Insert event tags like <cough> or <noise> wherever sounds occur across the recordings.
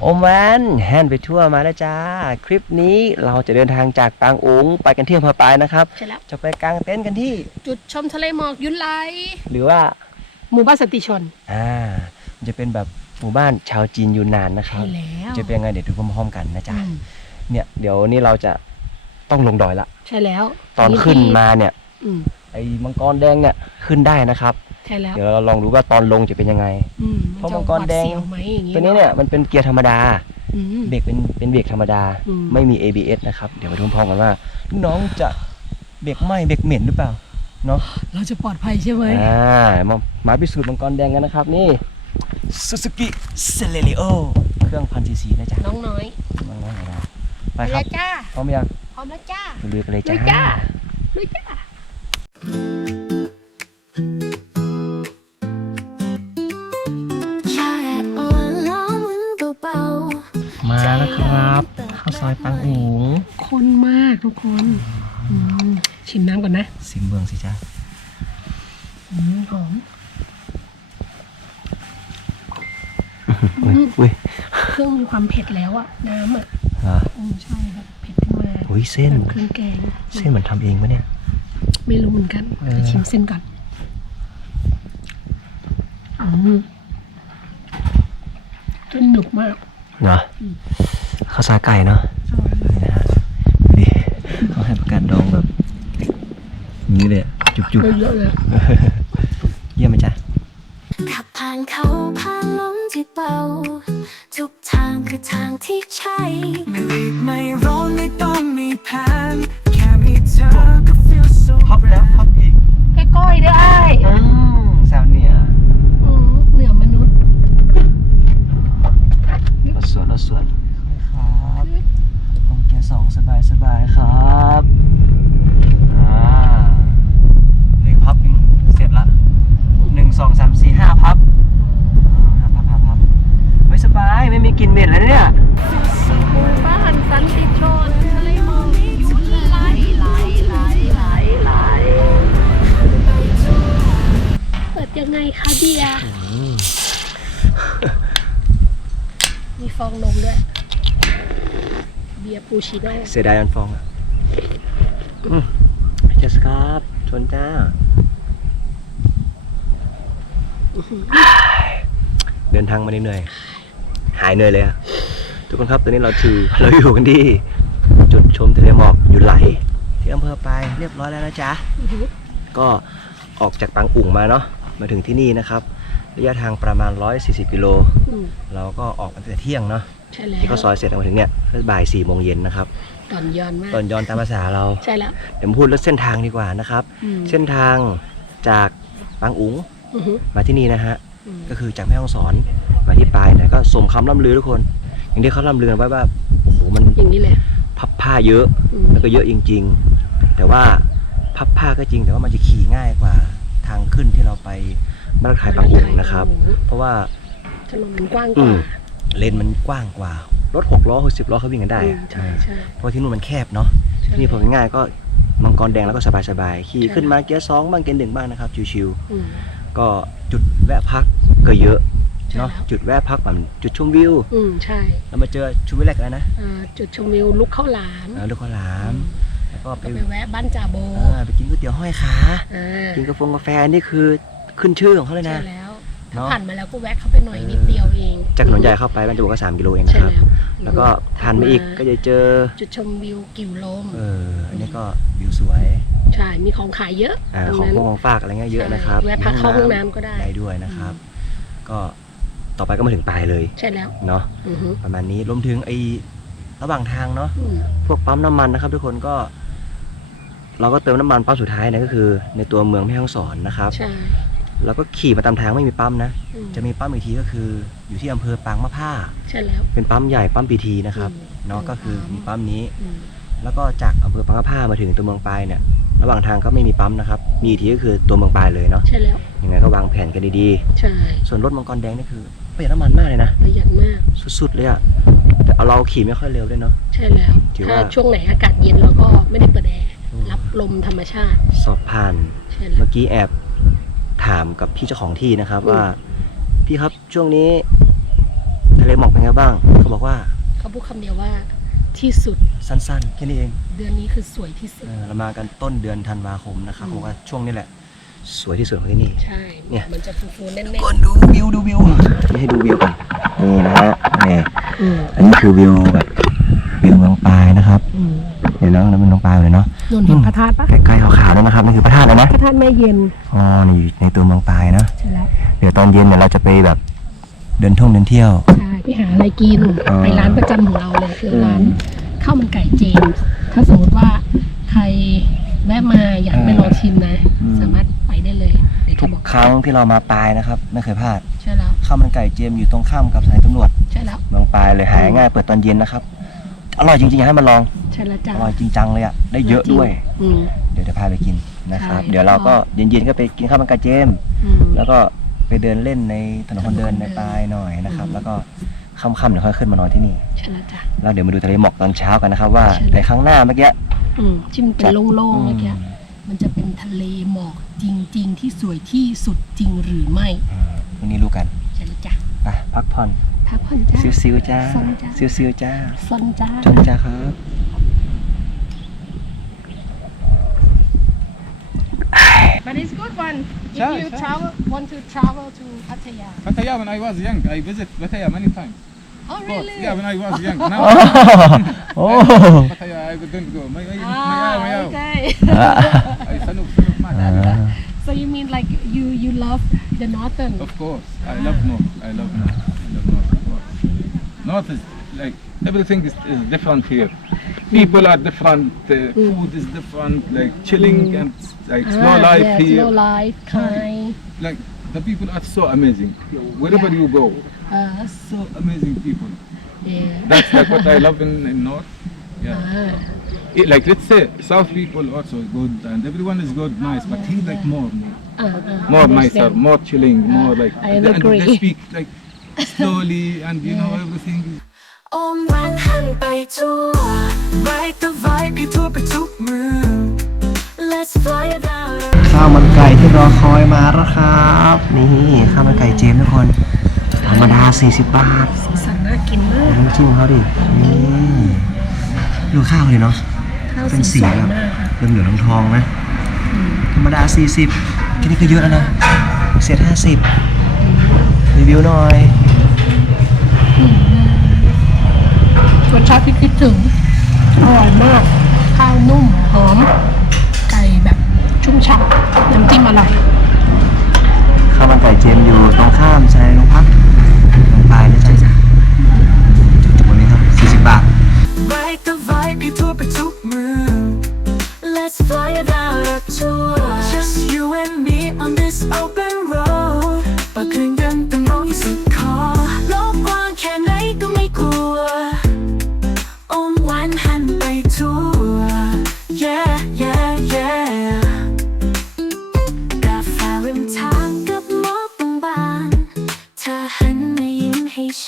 โอมแวนแฮนด์ไปทั่วมาแล้วจ้า คลิปนี้เราจะเดินทางจากปางอุ๋งไปกันที่อำเภอปายนะครับ ใช่แล้ว จะไปกางเต็นท์กันที่ จุดชมทะเลหมอกยุนไลหรือว่าหมู่บ้านสนติชนอ่ามันจะเป็นแบบหมู่บ้านชาวจีนยูนนานนะครับใช่แล้วจะเป็นยังไงเดี๋ยวดูพร้อมๆกันนะจ๊ะอืมเนี่ยเดี๋ยวนี้เราจะต้องลงดอยละ ใช่แล้วตอนขึ้นมาเนี่ยอืมไอ้มังกรแดงเนี่ยขึ้นได้นะครับ ใช่แล้ว เดี๋ยวเราลองดูว่าตอนลงจะเป็นยังไง อืมเพราะมังกรแดง จะหวาเสียวไหมอย่างงี้ ตัวนี้เนี่ยมันเป็นเกียร์ธรรมดา อืม เบรกเป็นเป็นเบรกธรรมดา อืม ไม่มี ABS นะครับ เดี๋ยวมาดูพร้อมๆกันว่าน้องจะเบรกไหมเบรกเหม็นหรือเปล่าเนาะ เราจะปลอดภัยใช่ไหมอ่ามามาพิสูจน์มังกรแดงกันนะครับ นี่ Suzuki Celerio เครื่องพันซีซีนะจ๊ะน้องน้อยน้องๆนะไปไปครัแล้บวจ้าพร้อมยังพร้อมแล้วจ้าไปลุยกันเลยลุยจ้าจ้า ลุยจ้า ข้าวซอยปังอุ๋งคนมากทุกคนอืมชิมน้ำก่อนนะสิมเมืองสิจ้าอืมหอมอุ้ยอุ้ยเครื่องมีความเผ็ดแล้วอะน้ำอะอ่าอืมใช่แบบเผ็ดขึ้นมาอุ้ยเส้น แบบเครื่องแกง เส้นเหมือนทำเองปะเนี่ย ไม่รู้เหมือนกันเออแต่ชิมเส้นก่อนอืมเส้นหนุบมากเหรอ ข้าวซอยไก่เนาะนี่นะฮะดูดิเขาให้ประกาศดองแบบนี้เลยอะจุกเยอะๆเลย ฟองนมด้วย เบียร์ปูชิโน่เสียดายอันฟองอะอืมเจสครับชนจ้า เดินทางมาเหนื่อยๆหายเหนื่อยเลยอะทุกคนครับตอนนี้เราถือเราอยู่กันที่ จุดชมทะเลหมอกอยู่ไหล ที่อำเภอปายเรียบร้อยแล้วนะจ๊ะอื้อหือก็ออกจากปางอุ่งมาเนาะมาถึงที่นี่นะครับ ระยะทางประมาณ 140 กิโล อืมเราก็ออกมาตั้งแต่เที่ยงเนาะใช่แล้วที่เขาซอยเสร็จมาถึงเนี่ยก็บ่าย4โมงเย็นนะครับ ตอนย้อนมาก ตอนย้อนตามภาษาเรา ใช่แล้วเดี๋ยวผมพูดเรื่องเส้นทางดีกว่านะครับ อืมเส้นทางจากปางอุ๋งอือหือมาที่นี่นะฮะ อืมก็คือจากแม่ฮ่องสอนมาที่ปลายเนี่ยก็สมคำล่ำลือทุกคน อย่างที่เขาล่ำลือกันไว้ว่าโอ้โหมันอย่างนี้เลยพับผ้าเยอะอืมแล้วก็เยอะจริง ๆ แต่ว่าพับผ้าก็จริงแต่ว่ามันจะขี่ง่ายกว่าทางขึ้นที่เราไป บ้านขายปางอุ๋งนะครับ เพราะว่าถนนมันกว้างกอืว่ามเลนมันกว้างกว่ารถหกล้อหกสิบล้อเขาวิ่งกันได้อือะมใช่ใช่เพราะที่นู่นมันแคบเนาะใช่ที่นี่พอง่ายๆก็มังกรแดงแล้วก็สบายๆขี่ขึ้นมาเกียร์สองบ้างเกียร์หนึ่งบ้างนะครับชิวอืมๆก็จุดแวะพักก็เยอะใช่เนาะแล้วจุดแวะพักแบบจุดชมวิว อืมใช่เรามาเจอชุมวิวแรกแล้วนะอ่าจุดชมวิวลุกข้าวหลามอ่าลูกข้าวหลามแล้วก็ไปก็ไปแวะบ้านจ่าโบอ่าไปกินก๋วยเตี๋ยวห้อยขาอ่ากินกาแฟกาแฟนี่คือ ขึ้นชื่อของเขาเลยใช่นะแล้วเนาะผ่านมาแล้วก็แวะเข้าไปหน่อยนิดเดียวเองจากถนนใหญ่เข้าไปบ้านจะบอกว่าสามกิโลเองนะใช่ครับ แล้วแล้วก็ผ่านมาอีกก็จะเจอ จุดชมวิวกิ่วลม เอออันนี้ก็วิวสวยใช่ มีของขายเยอะอ่าตรงของนั้นฟงของฝากอะไรเงี้ยเยอะนะครับใช่แวะพักเข้าห้องน้ำก็ได้ ได้ด้วยนะครับ ก็ต่อไปก็มาถึงปลายเลยใช่แล้วเนาะอือฮึประมาณนี้รวมถึงไอ้ระหว่างทางเนาะ อืมพวกปั๊มน้ำมันนะครับ ทุกคนก็ เราก็เติมน้ำมันปั๊มสุดท้ายเนี่ยก็คือ ในตัวเมืองแม่ฮ่องสอนนะครับ ใช่ แล้วก็ขี่มาตามทางไม่มีปั๊มนะ อืมจะมีปั๊มอีกทีก็คืออยู่ที่อำเภอปางมะผ้า ใช่แล้ว เป็นปั๊มใหญ่ปั๊มปีทีนะครับอืมเนาะก็คือมีปั๊มนี้ อืมแล้วก็จากอำเภอปางมะผ้ามาถึงตัวเมืองปายเนี่ยระหว่างทางก็ไม่มีปั๊มนะครับมีอีกทีก็คือตัวเมืองปายเลยเนาะใช่แล้ว ยังไงก็วางแผนกันดีใช่ๆ ส่วนรถมังกรแดงนี่คือประหยัดน้ำมันมากเลยนะประหยัดมาก สุดๆเลยอะแต่เอาเราขี่ไม่ค่อยเร็วด้วยเนาะ ใช่แล้ว ถือถ้าว่าช่วงไหนอากาศเย็นเราก็ไม่ได้เปิดแอร์อืมรับลมธรรมชาติ สอบผ่านใช่แล้วเมื่อกี้แอบ ถามกับพี่เจ้าของที่นะครับอืมว่า พี่ครับช่วงนี้ทะเลเลหมอกเป็นไงบ้าง เขาบอกว่าเขาพูดคำเดียวว่าที่สุดสั้นๆแค่นี้เองเดือนนี้คือสวยที่สุดเออเรามากันต้นเดือนธันวาคมนะครับผมว่าช่วงนี้แหละ สวยที่สุดของที่นี่ ใช่เนี่ย มันจะฟูๆแน่นก่อนดูวิวดูวิวนี่ให้ดูวิวก่อนนี่นะฮะนี่ๆอืมอันนี้คือวิวแบบวิวเมืองปลายนะครับ อืม เดี๋ยวน้องน้ำเป็นน้องปลายเลยเนาะนนเห็นพระธาตุปะใกล้ๆขาวๆนั่นนะครับนั่นคือพระธาตุเลยนะพระธาตุแม่เย็นอ๋อนี่อยู่ในตัวเมืองปลายนะใช่แล้วเดี๋ยวตอนเย็นเนี่ยเราจะไปแบบเดินท่องเดินเที่ยวใช่ไปหาอะไรกินอ๋อไปร้านประจำของเราเลยคืออมร้านข้าวมันไก่เจมส์ถ้าสมมติว่าใครแวะมาอยากไปลองชิมนะ สามารถไปได้เลยเดี๋ยวทุจะกบอกครั้งที่เรามาปลายนะครับไม่เคยพลาดใช่แล้วข้าวมันไก่เจมส์อยู่ตรงข้ามกับสถานีตำรวจใช่แล้วเมืองปลายเลยหาง่ายเปิดตอนเย็นนะครับ อร่อยจริงๆอยากให้มาลองใช่แล้วจ้า อร่อยจริงจังเลยอะได้เยอะด้วย อืม เดี๋ยวจะพาไปกินนะครับ ใช่ เดี๋ยวเราก็เย็นๆก็ไปกินข้าวมันไก่เจมส์อืม แล้วก็ไปเดินเล่นในถนนคนเดินถนนคนเดิในนปลายหน่อยนะครับ อืม แล้วก็ค่ำๆเดี๋ยวค่อยขึ้นมานอนที่นี่ใช่แล้วจ้า แล้วเดี๋ยวมาดูทะเลหมอกตอนเช้ากันนะครับว่าใช่ ในครั้งหน้าเมื่อกี้อืมที่มันเป็นโล่งๆเมื่อกี้อืมมันจะเป็นทะเลหมอกจริง ๆ ที่สวยที่สุดจริงหรือไม่ อืมวันนี้รู้กันใช่แล้วจ้า ไปพักผ่อน พักผ่อนจ้า ซิวๆจ้า ซ่อนจ้า ซิวๆจ้า ซอนจ้า จนจ้าครับ But it's good one if Yeah, you yeah. travel want to travel to Pattaya Pattaya when I was young, I visit Pattaya many times. Oh Of course. really Yeah, when I was <laughs> young. Now <laughs> โอ้ Pattaya I don't go. My my my Ah my okay I sanuk sanuk mat. So you mean like you you love the northern Of course, I love North. I love North. I love North. North is like everything is, is different here. People are different. Uh, Food is different. Like chilling and like slow Ah, life here. slow life kind Like the people are so amazing. Wherever you go, uh, so amazing people. yeah That's like what I <laughs> love in, in North. Yeah. ah, It, like let's say South people also good and everyone is good, nice, but he like more, more, ah, ah, more nicer, more chilling, more like I and agree. they speak like slowly and you know everything. โอมวันหันไปทั่วไรแต่ไว้พี่ทั่วไปทุกเมือง Let's fly it out ข้าวมันไก่ที่รอคอยมาแล้วครับ นี่ข้าวมันไก่เจมส์ทุกคน ธรรมดา 40 บาทสั่งน่ากินมากน้ำจิ้มเขาดินี่ดูข้าวเลยเนาะข้าวเป็นสีใสแบบมากค่ะเหลืองเหลืองๆทองๆนะ ธรรมดา 40แค่นี้ก็เยอะแล้วนะเศษ50 รีวิวหน่อย รสชาติที่คิดถึง อร่อยมาก ข้าวนุ่ม หอม ไก่แบบชุ่มฉ่ำน้ำจิ้มอร่อย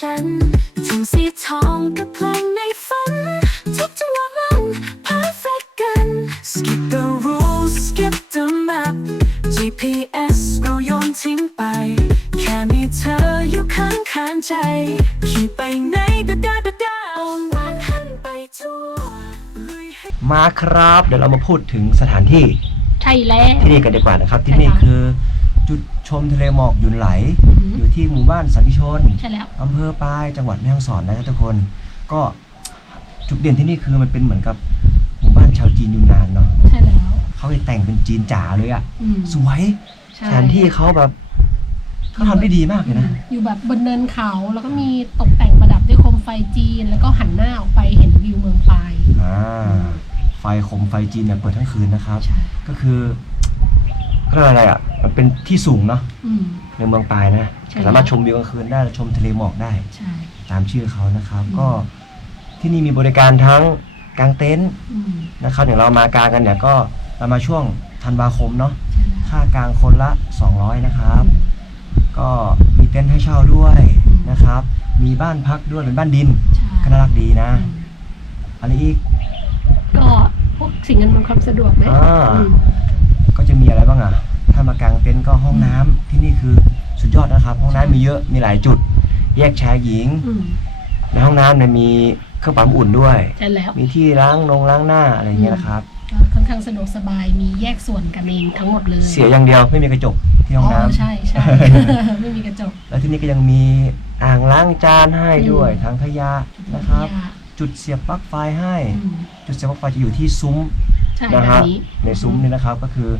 ฉันทุ่งสีทองกับเพลงในฝัน ทุกจังหวะมัน perfect กัน Skip the rules skip the map GPS เราโยนทิ้งไป แค่มีเธออยู่ข้างข้างๆใจขี่ไปไหนก็ได้ก็ได้อมหวานหันไปทั่วลุยให้ มาครับ เดี๋ยวเรามาพูดถึงสถานที่ใช่แล้ว ที่นี่กันดีกว่านะครับ ที่ใช่นี่ค่ะคือ จุดชมทะเลหมอกหยุนไหล อือหืออยู่ที่หมู่บ้านสันติชน ใช่แล้ว อำเภอปายจังหวัดแม่ฮ่องสอนนะครับทุกคน ก็จุดเด่นที่นี่คือมันเป็นเหมือนกับหมู่บ้านชาวจีนยูนนานเนาะใช่แล้วเขาไปแต่งเป็นจีนจ๋าเลยอะอืมสวยใช่สถานที่เขาแบบเขาทำได้ดีมากเลยนะ อยู่แบบบนเนินเขาแล้วก็มีตกแต่งประดับด้วยโคมไฟจีน แล้วก็หันหน้าออกไปเห็นวิวเมืองปลายอ่า ไฟคมไฟจีนเนี่ยเปิดทั้งคืนนะครับ ใช่ ก็คือ ก็เรียกว่าอะไรอะ มันเป็นที่สูงเนาะอืม ในเมืองปายนะ ใช่ สามารถชมวิวกลางคืนได้และชมทะเลหมอกได้ ใช่ ตามชื่อเขานะครับ อืม ก็ที่นี่มีบริการทั้งกางเต็นท์อืมนะครับอย่างเรามากางกันเนี่ยก็เรามาช่วงธันวาคมเนาะ ใช่แล้วค่ากางคนละ 200 นะครับ ก็มีเต็นท์ให้เช่าด้วยนะครับ มีบ้านพักด้วยเป็นบ้านดินใช่ก็น่ารักดีนะ อืมอะไรอีก ก็พวกสิ่งอำนวยความสะดวกไหมอ่า อืมก็ จะมีอะไรบ้างอะ ถ้ามากางเต็นท์ก็ห้องน้ำที่นี่คือสุดยอดนะครับ ห้องน้ำมีเยอะมีหลายจุด แยกชายหญิงอืมในห้องน้ำเนี่ยมีเครื่องปั๊มอุ่นด้วย ใช่แล้ว มีที่ล้างนงล้างหน้าอะไรอย่างเงี้ยนะครับก็ค่อนข้างสะดวกสบายมีแยกส่วนกันเองทั้งหมดเลย เสียอย่างเดียวไม่มีกระจกที่ห้องน้ำใช่ใช่ไม่มีกระจก แล้วที่นี่ก็ยังมีอ่างล้างจานให้ด้วยอืมทั้งขยะนะครับยาจุดเสียบปลั๊กไฟให้อืมจุดเสียบปลั๊กไฟจะอยู่ที่ซุ้มใช่นะแบบฮะนี้ในซุ้มนี่นะครับก็คือ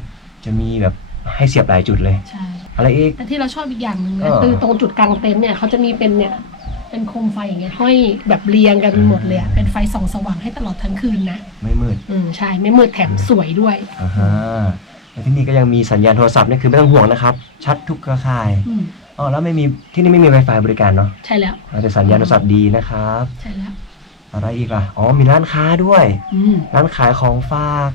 จะมีแบบให้เสียบหลายจุดเลย ใช่ อะไรอีก แต่ที่เราชอบอีกอย่างหนึ่งเอนะอ คือตรงจุดกลางเต็นท์เนี่ยเขาจะมีเป็นเนี่ยเป็นโคมไฟอย่างเงี้ยห้อยแบบเรียงกันหมดเลยอะเป็นไฟส่องสว่างให้ตลอดทั้งคืนนะไม่มืดอืมใช่ไม่มืดแถมสวยด้วย อ่าฮะแล้วที่นี่ก็ยังมีสัญญาณโทรศัพท์นี่คือไม่ต้องห่วงนะครับ ชัดทุกเครือข่ายอืมอ๋อแล้วไม่มีที่นี่ไม่มี Wi-Fi บริการเนาะใช่แล้วแต่สัญญาณโทรศัพท์ดีนะครับ ใช่แล้ว อะไรอีกอะ อ๋อมีร้านค้าด้วย อืมร้านขายของฝากม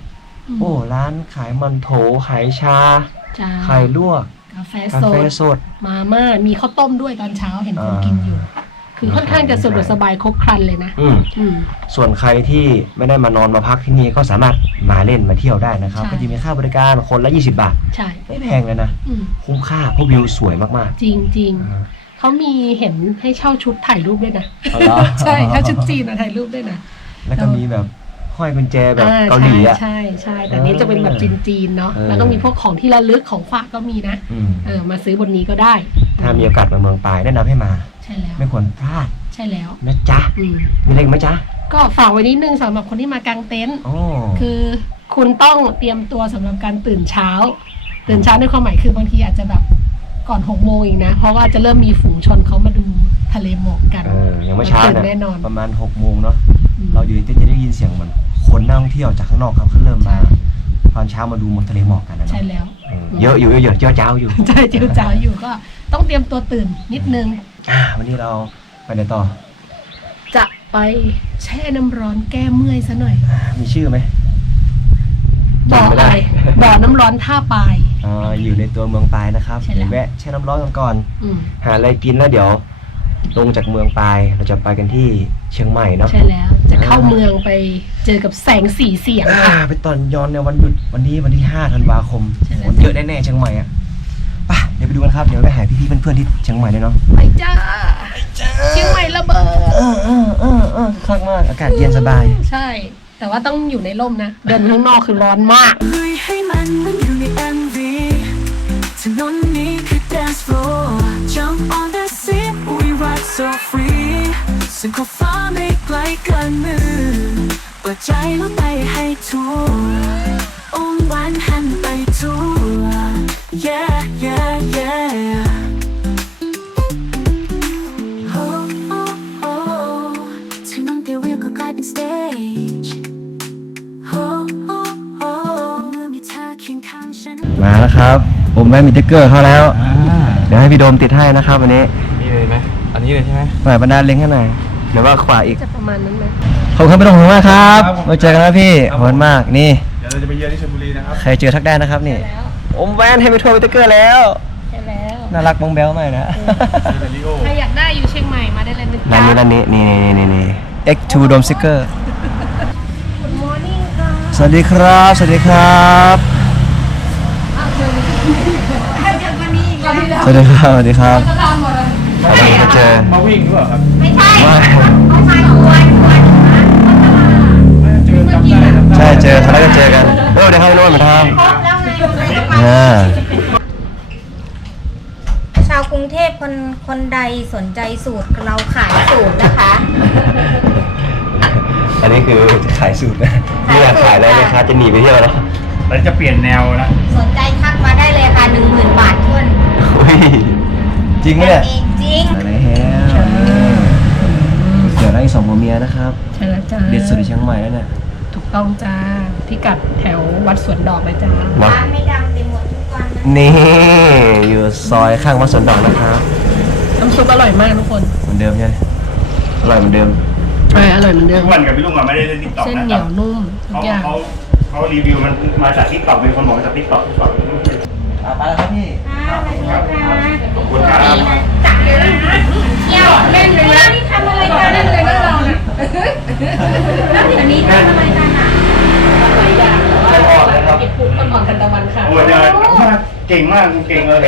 โอ้ร้านขายมันโถขายชาจ้าไข่ลวกกาแฟกาสแฟดสด มาม่ามีข้าวต้มด้วยตอนเช้าเห็นคนอ่ากิกินอยู่ คือค่อนข้างจะสะดวกสบายครบครันเลยนะอืมอืม ส่วนใครที่ไม่ได้มานอนมาพักที่นี่ก็สามารถมาเล่นมาเที่ยวได้นะครับ ใช่ ก็จะมีค่าบริการคนละ 20 บาท ใช่ไม่แพงเลยนะ อืมคุ้มค่าเพราะวิวสวยมากจริงจริงๆอ่าๆเขามีเห็นให้เช่าชุดถ่ายรูปด้วยนะ เอาเหรอ ใช่เช่าชุดจีนอะถ่ายรูปด้วยนะ แล้วก็มีแบบ ห้อยกุญแจแบบอ่เกาหลีอะ ใช่ใช่ใช่แต่อันนี้จะเป็นแบบจีนๆเนาะเออแล้วก็มีพวกของที่ระลึกของฝากก็มีนะอืมเออมาซื้อบนนี้ก็ได้ ถ้ามีโอกาสมาเมืองปลายแนะนำให้มา ใช่แล้ว ไม่ควรพลาด ใช่แล้วนะจ๊ะอืมมีอะไรอีกไหมจ๊ะ ก็ฝากไว้นิดนึงสำหรับคนที่มากางเต็นท์โอ้คือคุณต้องเตรียมตัวสำหรับการตื่นเช้า ตื่นเช้าในความหมายคือบางทีอาจจะแบบก่อนหกโมงอีกนะ เพราะว่าจะเริ่มมีฝูงชนเขามาดูทะเลหมอกกันเออยังไม่เช้าตื่นนะแน่นอนประมาณ6โมงเนาะอืม เราอยู่ที่เต้นจะได้ยินเสียงเหมือนคนนักท่องเที่ยวจากข้างนอกครับเขาเริ่มมาใช่ตอนเช้ามาดูหมอกทะเลหมอกกันนะใช่เนาะแล้ว เออเยอะอยู่เยอะอยู่เจ้าเจ้าอยู่ใช่เจ้าจ้าอยู่ก็ต้องเตรียมตัวตื่นนิดนึง อ่าวันนี้เราไปไหนต่อจะไปแช่น้ำร้อนแก้เมื่อยซะหน่อยอ่ามีชื่อไหมบ่อจำไม่อะได้ไร บ่อน้ำร้อนท่าปลาย อ่าอยู่ในตัวเมืองปลายนะครับใช่แล้ว เดี๋ยวแวะแช่น้ำร้อนกันก่อน อืมหาอะไรกินแล้วเดี๋ยว ลงจากเมืองปลายเราจะไปกันที่เชียงใหม่เนาะใช่แล้ว จะเข้าเมืองไปเจอกับแสงสีเสียงอ่าค่ะ ไปตอนย้อนในวันหยุดวันนี้วันที่5ธันวาคมใช่แล้วฝนเยอะแน่ๆเชียงใหม่อะไปเดี๋ยวไปดูกันครับ เดี๋ยวไปหาพี่ๆเพื่อนๆที่เชียงใหม่เลยเนาะไปจ้าเชียงใหม่ระเบิด เออเออเออเออคักมากอากาศเย็นสบาย ใช่ แต่ว่าต้องอยู่ในร่มนะ เดินข้างนอกคือร้อนมาก ลุยให้มันเหมันอยู่ใน MV ถนนนี้คือ dance floor Jump on the seat we ride so free สิ่งขอบฟ้าไม่ไกล เกินมือ เปิดใจแล้วไปให้ทั่วอ้อมหวานหันไปทั่ว yeah yeah yeah oh oh oh ถึงน้องเดียวเรียกก็กลายเป็น stage oh oh oh เมื่อมีเธอเคียงข้างฉันมาแล้วครับผมแม่มีติ๊กเกอร์เข้าแล้ว เดี๋ยวให้พี่โดมติดให้นะครับวันนี้นี่เลยไหมอันนี้เลยใช่ไหมหน่อยบรรดาเล็งให้หน่อย เดี๋ยวว่าขวาอีก จะประมาณนั้นไหม ขอบคุณพี่โดมขอบคุณมากครับมาเจอกันนะพี่ ขอบคุณมาก นี่ เดี๋ยวเราจะไปเยือนที่ชลบุรีนะครับ ใครเจอทักได้นะครับนี่ แล้วอมแว่นให้ไปทัวร์มิติ๊กเกอร์แล้ว ใช่แล้ว น่ารักบองแบลมากนะ เจอแต่ลิโอใครอยากได้อยู่เชียงใหม่มาได้เลยนะร้านจ๊ะนี้ร้านนี้นี่นี่นี่นี่ X2 Dome Sticker Good morning ค่ะสวัสดีครับ สวัสดีครับสวัสดีครับ สวัสดีครับ วันนี้จะเจอ มาวิ่งหรือเปล่าครับว่าเจอจำได้จำได้ใช่เจอครั้งแรกก็เจอกันเออเดี๋ยวเข้าไปโน่นมาทำอ่าชาวกรุงเทพคนคนใดสนใจสูตรเราขายสูตรนะคะ อันนี้คือขายสูตรนะนี่อยากขายอะไรไหมคะจะหนีไปเที่ยวแล้วเราจะเปลี่ยนแนวนะสนใจทักมาได้เลยค่ะหนึ่งหมื่นบาททุนอุ้ยจริงไหมเนี่ย เองจริง อะไรแฮะ เดี๋ยวได้สองผัวเมียนะครับ ใช่แล้วจ้าเด็ดสุดในเชียงใหม่แล้วเนี่ยถูกต้องจ้าพิกัดแถววัดสวนดอกเลยจ้าเนาะร้านไม่ดังเต็มหมดทุกวันนะนี่อยู่ซอยข้างวัดสวนดอกนะครับน้ำซุปอร่อยมากทุกคนเหมือนเดิมใช่ไหมอร่อยเหมือนเดิมเอออร่อยเหมือนเดิมทุกวันกับพี่ลุงอะไม่ได้เล่นติ๊กต็อกเส้นนะเหคนีรับยวนุ่มทุเขากอย่างเขาเขารีวิวมันมาจากติ๊กต็อกเป็นคนบอกมาจากติ๊กต็อกไปแล้วครับพี่ ค่ะไปเลยค่ะขอบคุณครับ จับเลยนะเที่ยวเล่นเลยนะนี่ทำอะ ไรกันเล่นเลยนะเราเนี่ยอันนี้ทำอะไรกันอะหลายอย่างแต่ว่าเก็บปุ๊บต้นอ่อนทันตะวันค่ะ โอ้ยเนี่ยเก่งมากเก่งเลย